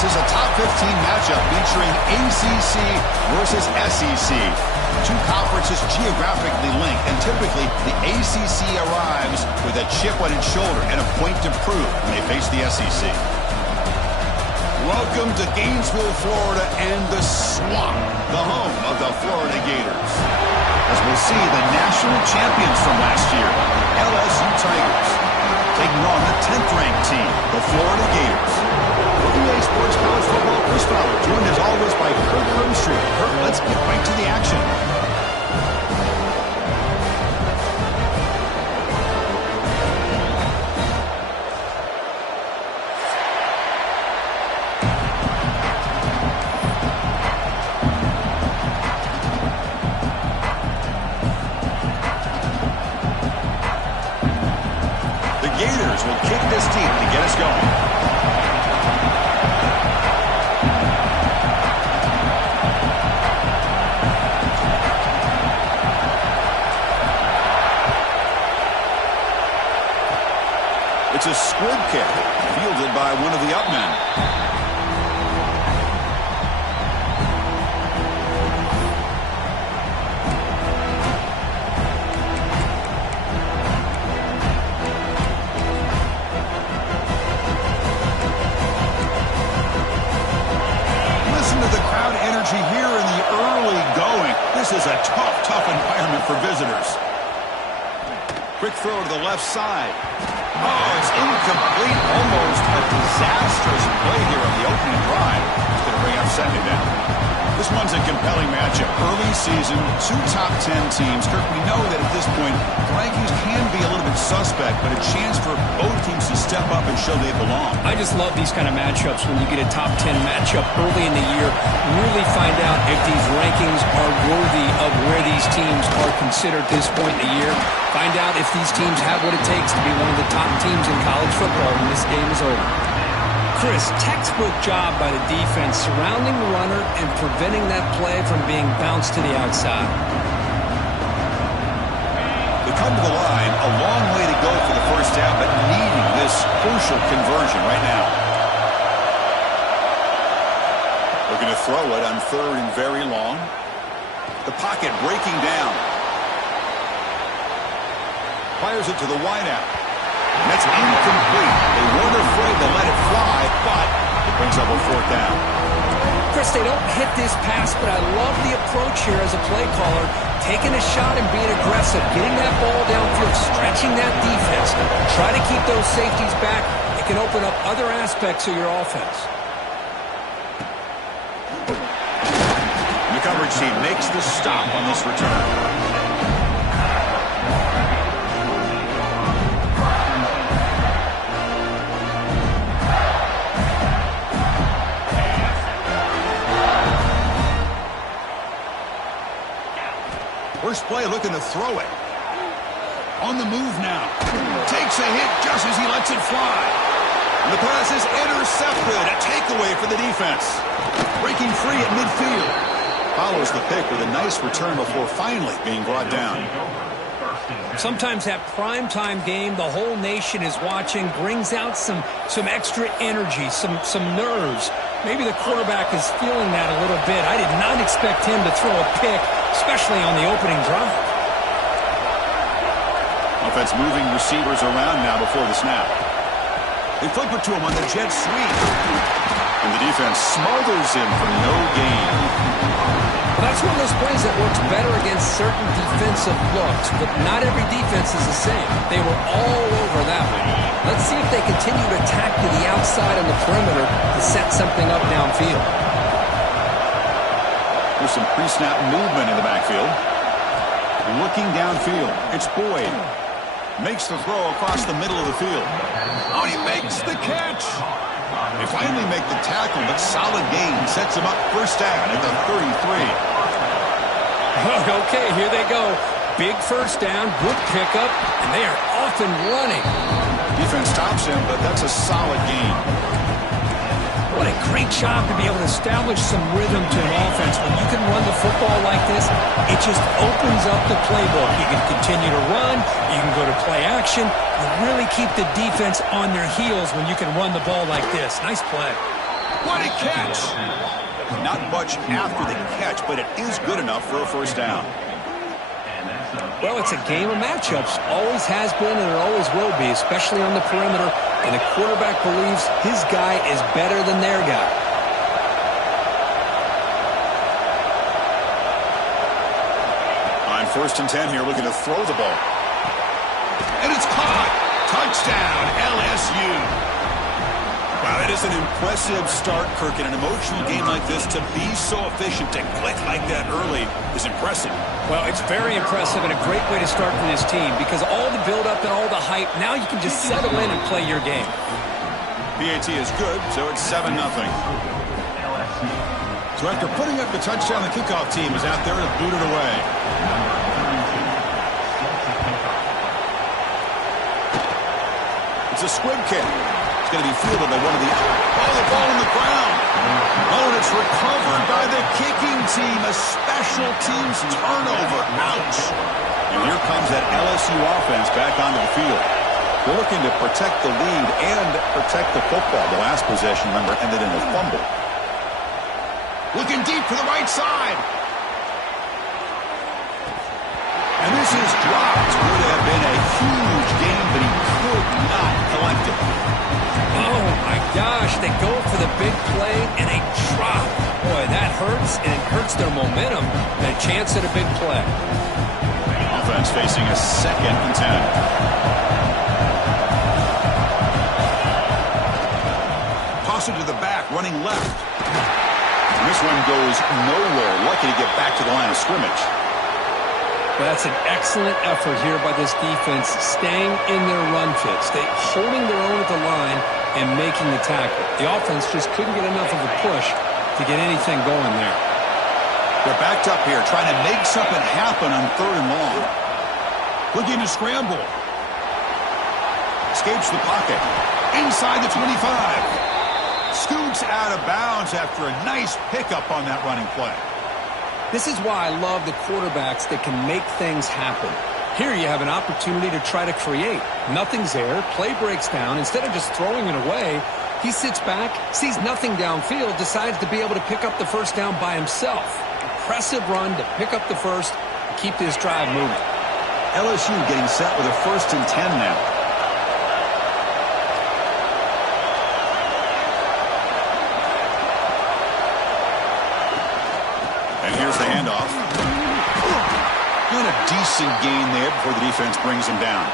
This is a top 15 matchup featuring ACC versus SEC. Two conferences geographically linked, and typically the ACC arrives with a chip on its shoulder and a point to prove when they face the SEC. Welcome to Gainesville, Florida, and the Swamp, the home of the Florida Gators. As we'll see, the national champions from last year, LSU Tigers, taking on the 10th-ranked team, the Florida Gators. For EA Sports College Football, Chris Fowler, joined as always by Kurt Grimstreet. Kurt, let's get right to the action. Gators will kick this team to get us going. It's a squib kick, fielded by one of the up men. Here in the early going. This is a tough environment for visitors. Quick throw to the left side. Oh, it's incomplete. Almost a disastrous play here on the opening drive. It's going to bring up second down. This one's a compelling matchup. Early season, two top 10 teams. Kirk, we know that at this point, the rankings can be a little bit suspect, but a chance for both teams to step up and show they belong. I just love these kind of matchups when you get a top 10 matchup early in the year. Really find out if these rankings are worthy of where these teams are considered at this point in the year. Find out if these teams have what it takes to be one of the top teams in college football when this game is over. Chris, textbook job by the defense surrounding the runner and preventing that play from being bounced to the outside. They come to the line, a long way to go for the first down, but needing this crucial conversion right now. Looking to throw it on third and very long. The pocket breaking down. Fires it to the wideout. That's incomplete. They weren't afraid to let it fly, but it brings up a fourth down. Chris, they don't hit this pass, but I love the approach here as a play caller. Taking a shot and being aggressive, getting that ball downfield, stretching that defense. Try to keep those safeties back. It can open up other aspects of your offense. The coverage team makes the stop on this return. First play looking to throw it. On the move now. Takes a hit just as he lets it fly. And the pass is intercepted. A takeaway for the defense. Breaking free at midfield. Follows the pick with a nice return before finally being brought down. Sometimes that primetime game the whole nation is watching brings out some extra energy, some nerves. Maybe the quarterback is feeling that a little bit. I did not expect him to throw a pick, especially on the opening drive. Offense moving receivers around now before the snap. They flip it to him on the jet sweep. And the defense smothers him for no gain. Well, that's one of those plays that works better against certain defensive looks, but not every defense is the same. They were all over that one. Let's see if they continue to attack to the outside on the perimeter to set something up downfield. There's some pre-snap movement in the backfield. Looking downfield, it's Boyd. Makes the throw across the middle of the field. Oh, he makes the catch. They finally make the tackle, but solid gain sets him up first down at the 33. Okay, here they go. Big first down, good pickup, and they are off and running. Defense stops him, but that's a solid gain. What a great job to be able to establish some rhythm to an offense. When you can run the football like this, it just opens up the playbook. You can continue to run, you can go to play action. You really keep the defense on their heels when you can run the ball like this. Nice play. What a catch! Not much after the catch, but it is good enough for a first down. Well, it's a game of matchups. Always has been and it always will be, especially on the perimeter. And the quarterback believes his guy is better than their guy. On 1st and 10 here, looking to throw the ball. And it's caught! Touchdown, LSU! Wow, that is an impressive start, Kirk. In an emotional game like this, to be so efficient, to click like that early is impressive. Well, it's very impressive and a great way to start for this team because all the build-up and all the hype, now you can just settle in and play your game. PAT is good, so it's 7-0. So after putting up the touchdown, the kickoff team is out there to boot it away. It's a squib kick. It's going to be fielded by one of the... Oh, the ball on the ground. Oh, and it's recovered by the kicking team. A special teams turnover. Ouch. And here comes that LSU offense back onto the field. They're looking to protect the lead and protect the football. The last possession, remember, ended in a fumble. Looking deep to the right side. And this is dropped. Would have been a huge game, but he could not collect it. Oh, my gosh. They go for the big play and a drop. Boy, that hurts, and it hurts their momentum and a chance at a big play. Offense facing a 2nd and 10. Toss it to the back, running left. And this one goes nowhere. Lucky to get back to the line of scrimmage. Well, that's an excellent effort here by this defense, staying in their run fits, holding their own at the line and making the tackle. The offense just couldn't get enough of a push to get anything going there. They're backed up here, trying to make something happen on 3rd and long. Looking to scramble. Escapes the pocket. Inside the 25. Scoots out of bounds after a nice pickup on that running play. This is why I love the quarterbacks that can make things happen. Here you have an opportunity to try to create. Nothing's there. Play breaks down. Instead of just throwing it away, he sits back, sees nothing downfield, decides to be able to pick up the first down by himself. Impressive run to pick up the first and keep this drive moving. LSU getting set with a 1st and 10 now. And here's the handoff. Not a decent gain there before the defense brings him down.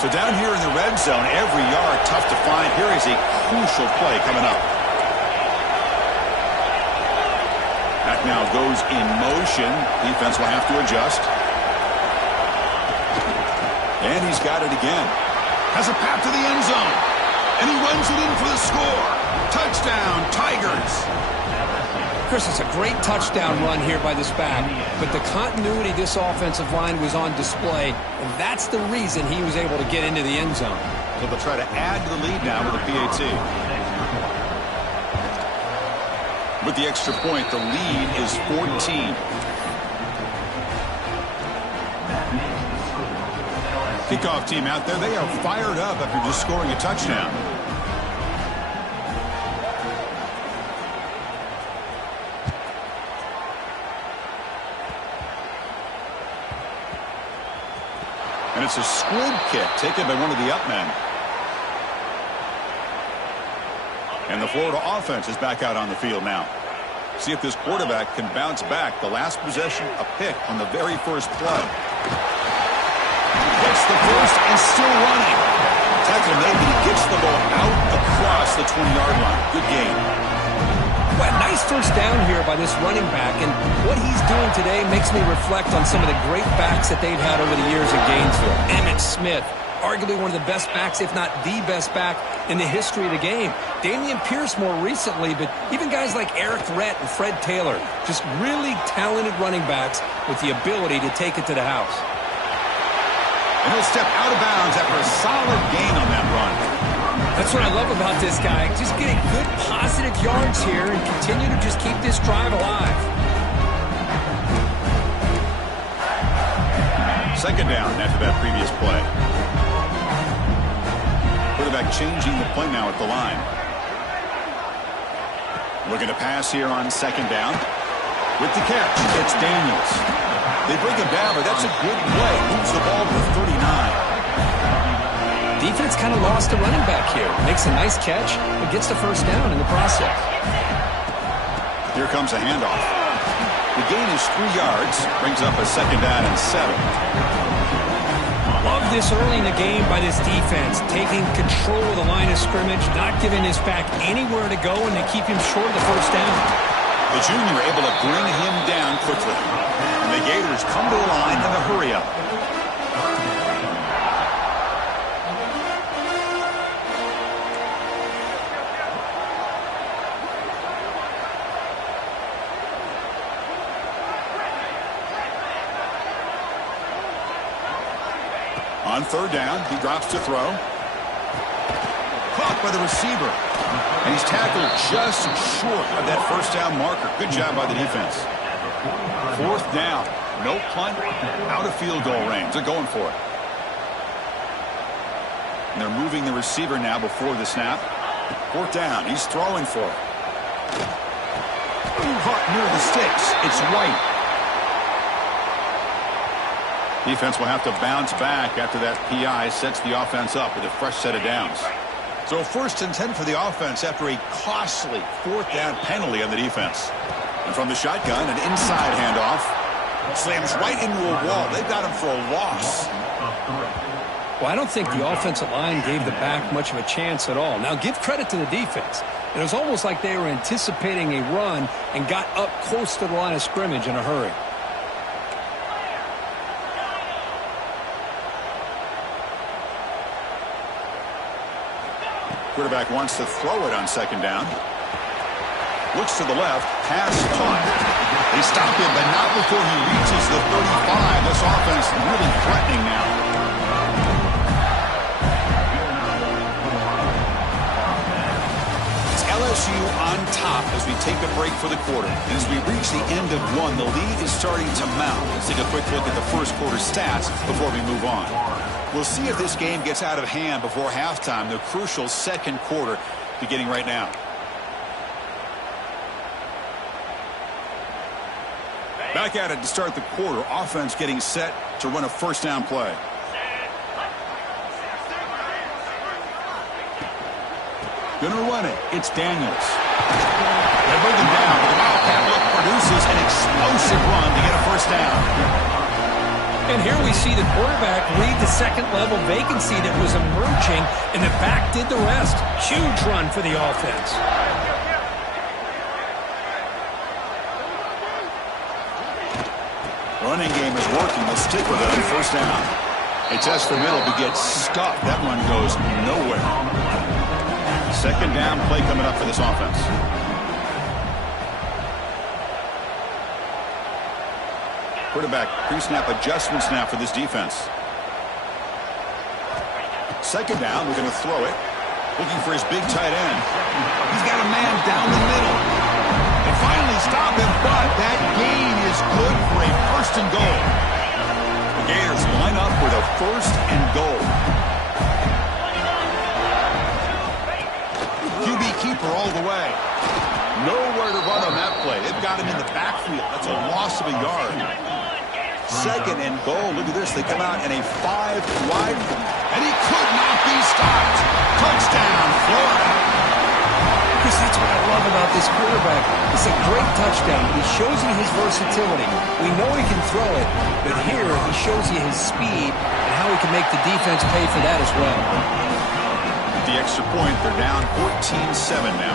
So down here in the red zone, every yard tough to find. Here is a crucial play coming up. That now goes in motion. Defense will have to adjust. And he's got it again. Has a path to the end zone. And he runs it in for the score. Touchdown, Tigers. Chris, it's a great touchdown run here by this back, but the continuity of this offensive line was on display, and that's the reason he was able to get into the end zone. So they'll try to add to the lead now with a PAT. With the extra point, the lead is 14. Kickoff team out there, they are fired up after just scoring a touchdown. And it's a squib kick taken by one of the up men. And the Florida offense is back out on the field now. See if this quarterback can bounce back. The last possession, a pick on the very first play. Gets the first and still running. Tackle made, but he gets the ball out across the 20-yard line. Good game. Well, nice first down here by this running back, and what he's doing today makes me reflect on some of the great backs that they've had over the years in Gainesville. Emmitt Smith, arguably one of the best backs, if not the best back in the history of the game. Damian Pierce more recently, but even guys like Eric Rhett and Fred Taylor, just really talented running backs with the ability to take it to the house. And he'll step out of bounds after a solid gain on that run. That's what I love about this guy. Just getting good positive yards here and continue to just keep this drive alive. Second down after that previous play. Quarterback changing the play now at the line. Looking to pass here on second down. With the catch, it's Daniels. They bring him down, but that's a good play. Moves the ball to 39. Defense kind of lost a running back here. Makes a nice catch, but gets the first down in the process. Here comes a handoff. The gain is 3 yards. Brings up a second down and 7. Love this early in the game by this defense. Taking control of the line of scrimmage, not giving this back anywhere to go, and they keep him short of the first down. The junior able to bring him down quickly. And the Gators come to the line in a hurry-up. On third down, he drops to throw. Caught by the receiver. And he's tackled just short of that first down marker. Good job by the defense. Fourth down. No punt. Out of field goal range. They're going for it. And they're moving the receiver now before the snap. Fourth down. He's throwing for it. Caught near the sticks. It's White. Defense will have to bounce back after that PI sets the offense up with a fresh set of downs. So 1st and 10 for the offense after a costly fourth down penalty on the defense. And from the shotgun, an inside handoff. Slams right into a wall. They've got him for a loss. Well, I don't think the offensive line gave the back much of a chance at all. Now, give credit to the defense. It was almost like they were anticipating a run and got up close to the line of scrimmage in a hurry. Quarterback wants to throw it on second down. Looks to the left. Pass caught. They stop him, but not before he reaches the 35. This offense really threatening now. It's LSU on top as we take a break for the quarter. And as we reach the end of one, the lead is starting to mount. Let's take a quick look at the first quarter stats before we move on. We'll see if this game gets out of hand before halftime, the crucial second quarter beginning right now. Back at it to start the quarter. Offense getting set to run a first down play. Gonna run it. It's Daniels. They bring him down. The Wildcat look produces an explosive run to get a first down. And here we see the quarterback read the second-level vacancy that was emerging, and the back did the rest. Huge run for the offense. Running game is working. They'll stick with it on first down. They test the middle to get stuffed. That run goes nowhere. Second down play coming up for this offense. Quarterback pre-snap adjustment snap for this defense. Second down, we're going to throw it. Looking for his big tight end. He's got a man down the middle. They finally stop him, but that gain is good for a first and goal. The Gators line up with a first and goal. QB keeper all the way. Nowhere to run on that play. They've got him in the backfield. That's a loss of a yard. Second and goal. Look at this. They come out in a 5-wide, and he could not be stopped. Touchdown, Florida. Chris, that's what I love about this quarterback. It's a great touchdown. He shows you his versatility. We know he can throw it, but here he shows you his speed and how he can make the defense pay for that as well. With the extra point, they're down 14-7 now.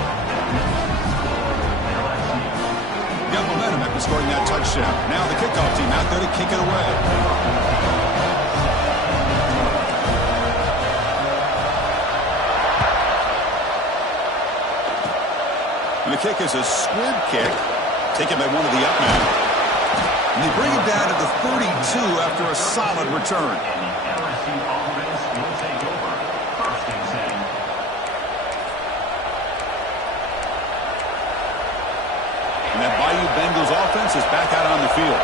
Got momentum after scoring that touchdown. Now the kickoff team out there to kick it away. And the kick is a squib kick, taken by one of the up men. And they bring it down to the 32 after a solid return. And that Bayou Bengals offense is back out on the field.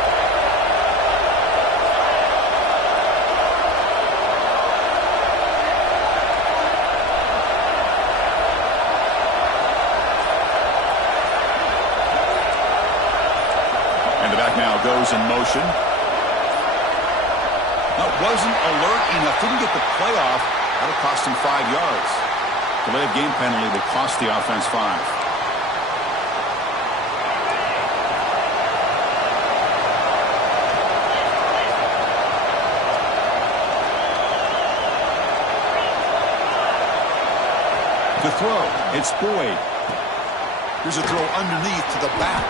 goes in motion. That wasn't alert enough. Didn't get the play off. That'll cost him 5 yards. Delayed game penalty will cost the offense 5. To throw, it's Boyd. Here's a throw underneath to the back.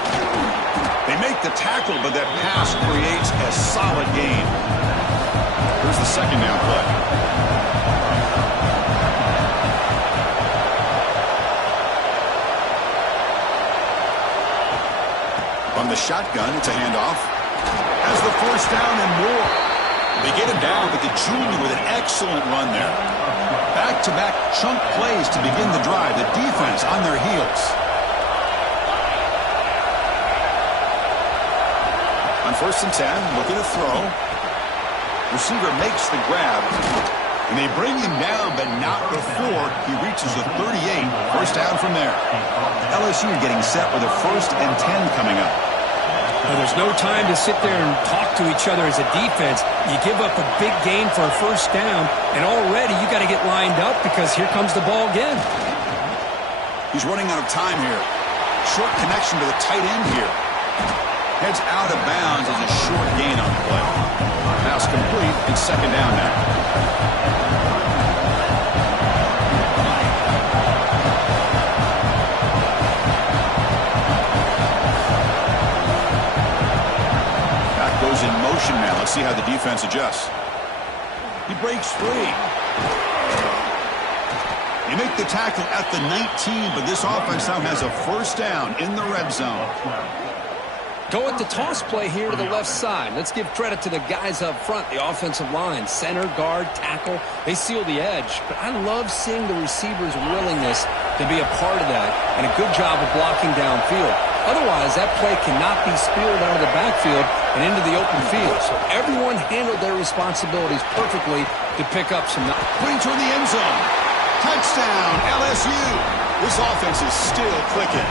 They make the tackle, but that pass creates a solid gain. Here's the second down play. From the shotgun, it's a handoff. Has the first down and more. They get him down, but the junior with an excellent run there. Back-to-back chunk plays to begin the drive. The defense on their heels. On 1st and 10, looking to throw. Receiver makes the grab. And they bring him down, but not before he reaches the 38. First down from there. LSU getting set with a 1st and 10 coming up. Well, there's no time to sit there and talk to each other as a defense. You give up a big gain for a first down, and already you got to get lined up because here comes the ball again. He's running out of time here. Short connection to the tight end here. Heads out of bounds as a short gain on the play. Pass complete. It's 2nd down now. In motion now. Let's see how the defense adjusts. He breaks free. You make the tackle at the 19, but this offense now has a first down in the red zone. Go with the toss play here to the left side. Let's give credit to the guys up front, the offensive line, center, guard, tackle. They seal the edge, but I love seeing the receivers' willingness to be a part of that and a good job of blocking downfield. Otherwise, that play cannot be speared out of the backfield and into the open field. So everyone handled their responsibilities perfectly to pick up some. Bring toward the end zone. Touchdown, LSU. This offense is still clicking.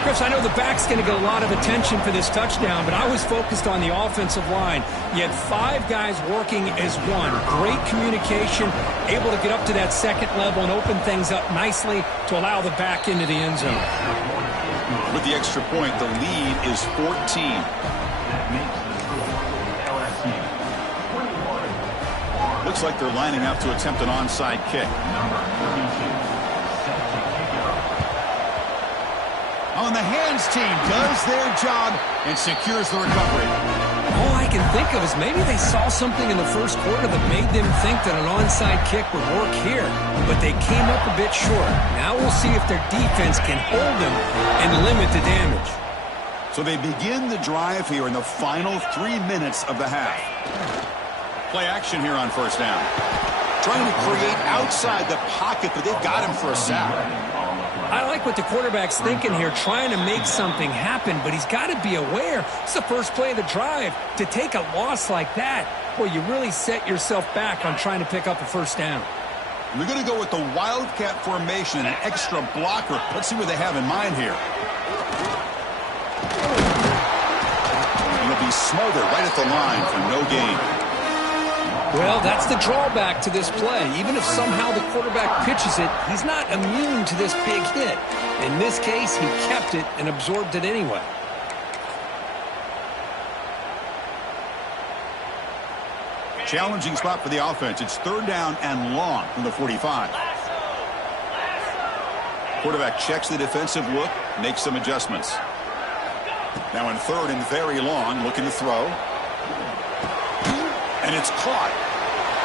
Chris, I know the back's going to get a lot of attention for this touchdown, but I was focused on the offensive line. You had 5 guys working as one. Great communication, able to get up to that second level and open things up nicely to allow the back into the end zone. With the extra point, the lead is 14. Looks like they're lining up to attempt an onside kick. On the hands team does their job and secures the recovery. All I can think of is maybe they saw something in the first quarter that made them think that an onside kick would work here, but they came up a bit short. Now we'll see if their defense can hold them and limit the damage. So they begin the drive here in the final 3 minutes of the half. Play action here on first down. Trying to create outside the pocket, but they've got him for a sack. I like what the quarterback's thinking here, trying to make something happen, but he's got to be aware. It's the first play of the drive. To take a loss like that, boy, you really set yourself back on trying to pick up a first down. They're going to go with the wildcat formation and an extra blocker. Let's see what they have in mind here. It'll be Smother right at the line for no gain. Well, that's the drawback to this play. Even if somehow the quarterback pitches it, he's not immune to this big hit. In this case, he kept it and absorbed it anyway. Challenging spot for the offense. It's 3rd down and long from the 45. Quarterback checks the defensive look, makes some adjustments. Now in 3rd and very long, looking to throw. And it's caught.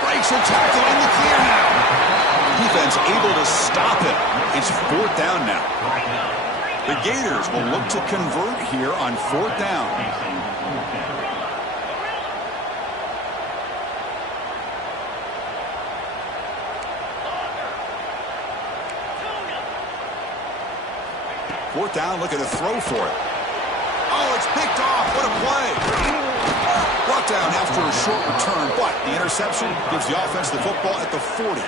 Breaks a tackle in the clear now. Defense able to stop it. It's 4th down now. The Gators will look to convert here on 4th down. Fourth down, look at the throw for it. Oh, it's picked off. What a play. Brought down after a short return, but the interception gives the offense the football at the 40.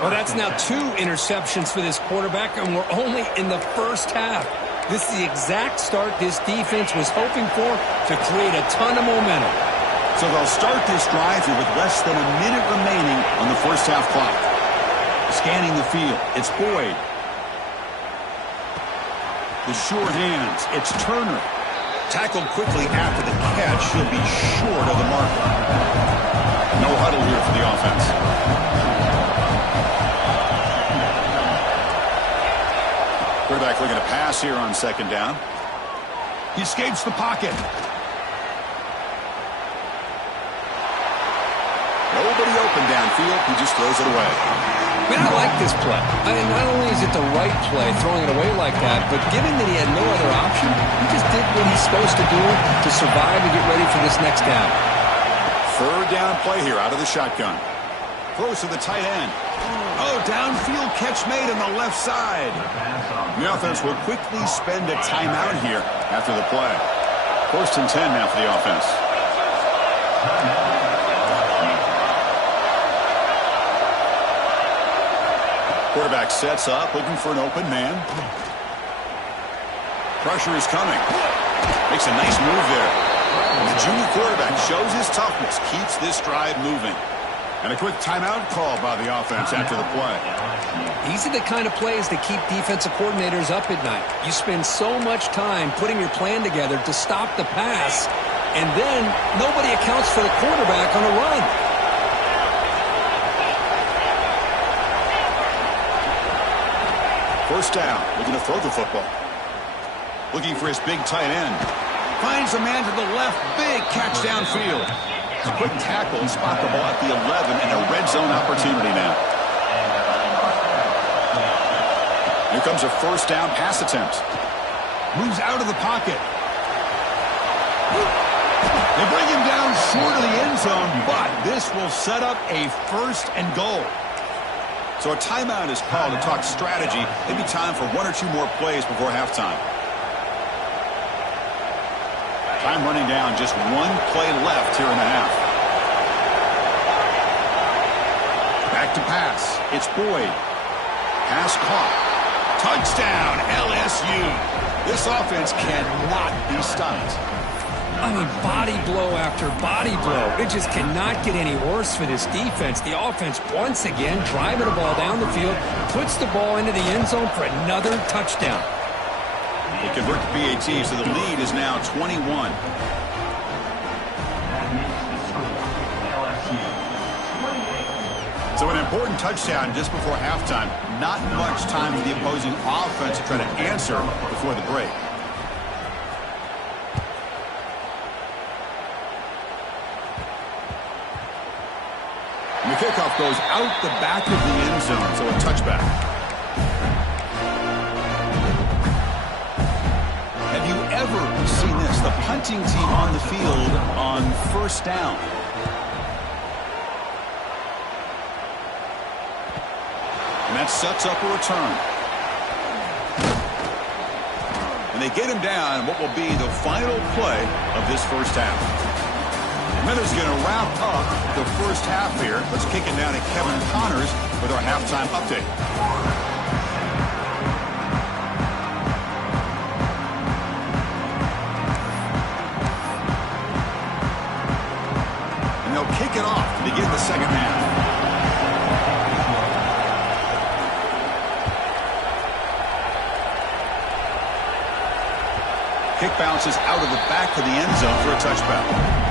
Well, that's now 2 interceptions for this quarterback, and we're only in the first half. This is the exact start this defense was hoping for to create a ton of momentum. So they'll start this drive here with less than a minute remaining on the first half clock. Scanning the field, it's Boyd. The sure hands, it's Turner. Tackled quickly after the catch, he'll be short of the marker. No huddle here for the offense. Quarterback looking to pass here on second down. He escapes the pocket. Nobody open downfield. He just throws it away. Man, I like this play. Not only is it the right play, throwing it away like that, but given that he had no other option, he just did what he's supposed to do to survive and get ready for this next down. Third down play here out of the shotgun. Throws to the tight end. Oh, downfield catch made on the left side. The offense will quickly spend a timeout here after the play. 1st and 10 now for the offense. Quarterback sets up, looking for an open man. Pressure is coming. Makes a nice move there. And the junior quarterback shows his toughness, keeps this drive moving. And a quick timeout call by the offense after the play. These are the kind of plays that keep defensive coordinators up at night. You spend so much time putting your plan together to stop the pass, and then nobody accounts for the quarterback on a run. First down, looking to throw the football. Looking for his big tight end. Finds a man to the left, big catch downfield. Quick tackle and spot the ball at the 11 and a red zone opportunity now. Here comes a first down pass attempt. Moves out of the pocket. They bring him down short of the end zone, but this will set up a 1st and goal. So a timeout is called to talk strategy. Maybe time for 1 or 2 more plays before halftime. Time running down, just 1 play left here in the half. Back to pass. It's Boyd. Pass caught. Touchdown, LSU. This offense cannot be stopped. I mean, body blow after body blow. It just cannot get any worse for this defense. The offense, once again, driving the ball down the field, puts the ball into the end zone for another touchdown. They convert to PAT, so the lead is now 21. So an important touchdown just before halftime. Not much time for the opposing offense to try to answer before the break. And the kickoff goes out the back of the end zone, so a touchback. Have you ever seen this? The punting team on the field on first down. And that sets up a return. And they get him down what will be the final play of this first half. Miller's going to wrap up the first half here. Let's kick it down to Kevin Connors with our halftime update. And they'll kick it off to begin the second half. Kick bounces out of the back of the end zone for a touchback.